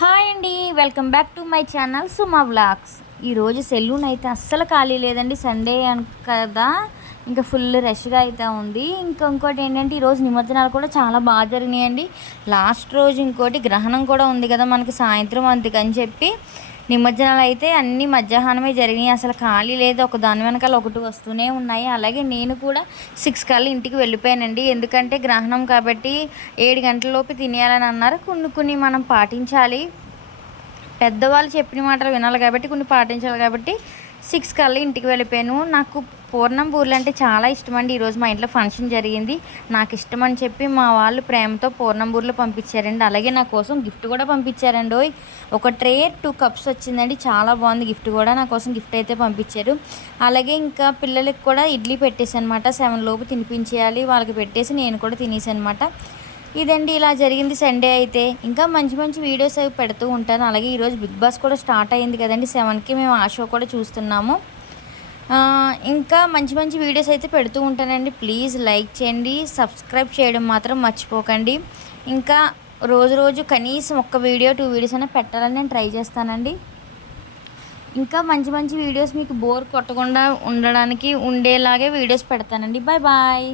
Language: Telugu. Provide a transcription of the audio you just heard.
హాయ్ అండి, welcome back to my channel Suma vlogs. ఈరోజు సెలూన్ అయితే అస్సలు ఖాళీ లేదండి. సండే కదా, ఇంకా ఫుల్ రష్గా అయితే ఉంది. ఇంకోటి ఏంటంటే ఈరోజు నిమజ్జనాలు కూడా చాలా బాగా జరిగినాయండి. లాస్ట్ రోజు ఇంకోటి గ్రహణం కూడా ఉంది కదా మనకి సాయంత్రం, అందుకని చెప్పి నిమజ్జనాలు అయితే అన్నీ మధ్యాహ్నమే జరిగినాయి. అసలు ఖాళీ లేదు, ఒక దాని వెనకాల ఒకటి వస్తూనే ఉన్నాయి. అలాగే నేను కూడా 6 కల్లా ఇంటికి వెళ్ళిపోయానండి. ఎందుకంటే గ్రహణం కాబట్టి 7 గంటలలోపు తినేయాలని అన్నారు. కొన్ని మనం పాటించాలి, పెద్దవాళ్ళు చెప్పిన మాటలు వినాలి కాబట్టి కొన్ని పాటించాలి కాబట్టి 6 కల్లా ఇంటికి వెళ్ళిపోయాను. నాకు పూర్ణం బూరెలు అంటే చాలా ఇష్టం అండి. ఈరోజు మా ఇంట్లో ఫంక్షన్ జరిగింది, నాకు ఇష్టం అని చెప్పి మా వాళ్ళు ప్రేమతో పూర్ణం బూరెలు పంపించారండి. అలాగే నా కోసం గిఫ్ట్ కూడా పంపించారండి. ఒక ట్రే 2 కప్స్ వచ్చిందండి, చాలా బాగుంది. గిఫ్ట్ కూడా నా కోసం గిఫ్ట్ అయితే పంపించారు. అలాగే ఇంకా పిల్లలకి కూడా ఇడ్లీ పెట్టేసి అనమాట, 7 లోపు తినిపించేయాలి, వాళ్ళకి పెట్టేసి నేను కూడా తినేసి అనమాట. ఇదండి ఇలా జరిగింది సండే అయితే. ఇంకా మంచి మంచి వీడియోస్ అవి పెడుతూ ఉంటాను. అలాగే ఈరోజు బిగ్ బాస్ కూడా స్టార్ట్ అయ్యింది కదండి, 7కి మేము ఆ షో కూడా చూస్తున్నాము. ఇంకా మంచి మంచి వీడియోస్ అయితే పెడుతూ ఉంటానండి. ప్లీజ్ లైక్ చేయండి, సబ్స్క్రైబ్ చేయడం మాత్రం మర్చిపోకండి. ఇంకా రోజు కనీసం 1 వీడియో 2 వీడియోస్ అయినా పెట్టాలని నేను ట్రై చేస్తానండి. ఇంకా మంచి మంచి వీడియోస్ మీకు బోర్ కొట్టకుండా ఉండడానికి ఉండేలాగే వీడియోస్ పెడతానండి. Bye bye.